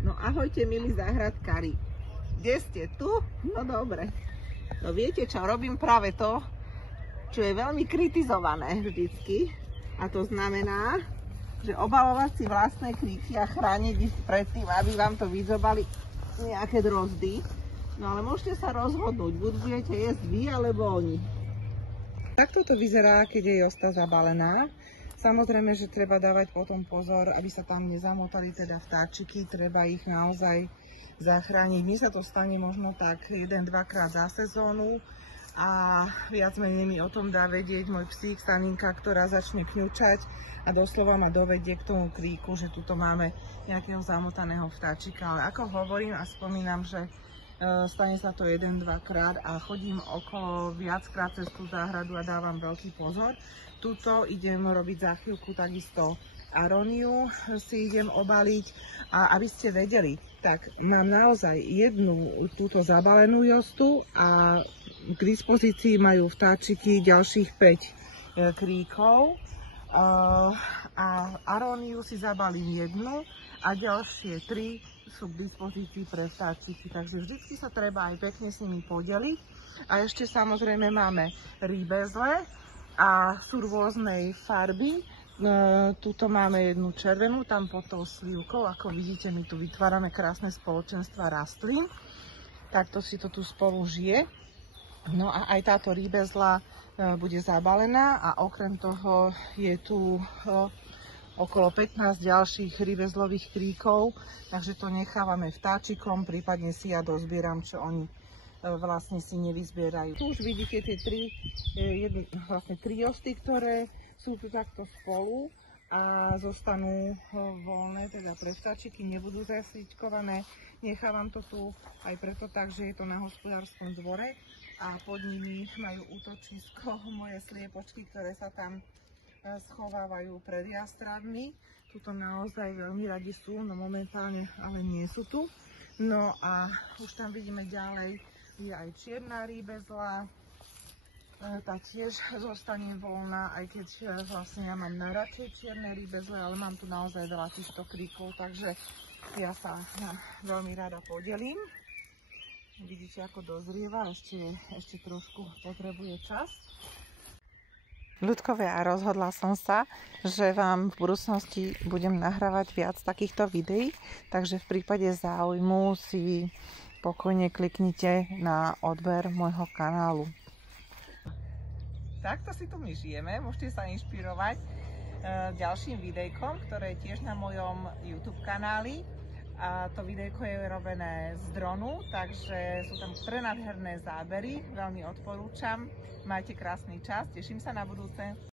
No ahojte, milí záhradkári. Kde ste? Tu? No dobre. No viete čo, robím práve to, čo je veľmi kritizované vždycky. A to znamená, že obalovať si vlastné kríky a chrániť ich pred tým, aby vám to vyzobali nejaké drozdy. No ale môžete sa rozhodnúť, buď budete jesť vy, alebo oni. Takto to vyzerá, keď je josta zabalená. Samozrejme, že treba dávať potom pozor, aby sa tam nezamotali teda vtáčiky, treba ich naozaj zachrániť. Mne sa to stane možno tak 1-2 krát za sezónu a viac menej mi o tom dá vedieť môj psík Staninka, ktorá začne kňučať a doslova ma dovedie k tomu kríku, že tuto máme nejakého zamotaného vtáčika. Ale ako hovorím a spomínam, že stane sa to 1-2 krát a chodím okolo viackrát cez tú záhradu a dávam veľký pozor. Tuto idem robiť za chvíľku takisto aróniu, si idem obaliť a aby ste vedeli, tak mám naozaj jednu túto zabalenú jostu a k dispozícii majú vtáčiky ďalších 5 kríkov a aróniu si zabalím jednu a ďalšie 3 sú k dispozícii pre vtáčiky, takže vždy sa treba aj pekne s nimi podeliť. A ešte samozrejme máme rýbezle a sú rôznej farby. Tuto máme jednu červenú, tam pod tou slivkou, ako vidíte, my tu vytvárame krásne spoločenstva rastlín. Takto si to tu spolu žije. No a aj táto rýbezla bude zabalená a okrem toho je tu okolo 15 ďalších rybezlových kríkov, takže to nechávame vtáčikom, prípadne si ja dozbieram, čo oni vlastne si nevyzbierajú. Tu už vidíte tie tri josty, ktoré sú tu takto spolu a zostanú voľné, teda pre vtáčiky nebudú zasličkované. Nechávam to tu aj preto tak, že je to na hospodárskom dvore a pod nimi majú útočisko moje sliepočky, ktoré sa tam schovávajú pred jastravmi. Tuto naozaj veľmi radi sú, no momentálne ale nie sú tu. No a už tam vidíme ďalej, je aj čierna rýbezla, tá tiež zostane voľná, aj keď vlastne ja mám najradšej čierne rýbezle, ale mám tu naozaj veľa týchto kríkov, takže ja sa veľmi rada podelím. Vidíte, ako dozrieva, ešte trošku potrebuje čas. Ľudkovia, a rozhodla som sa, že vám v budúcnosti budem nahrávať viac takýchto videí, takže v prípade záujmu si pokojne kliknite na odber môjho kanálu. Takto si tu my žijeme, môžete sa inšpirovať ďalším videjkom, ktoré je tiež na mojom YouTube kanáli. A to videjko je robené z dronu, takže sú tam prenádherné zábery, veľmi odporúčam. Majte krásny čas, teším sa na budúce.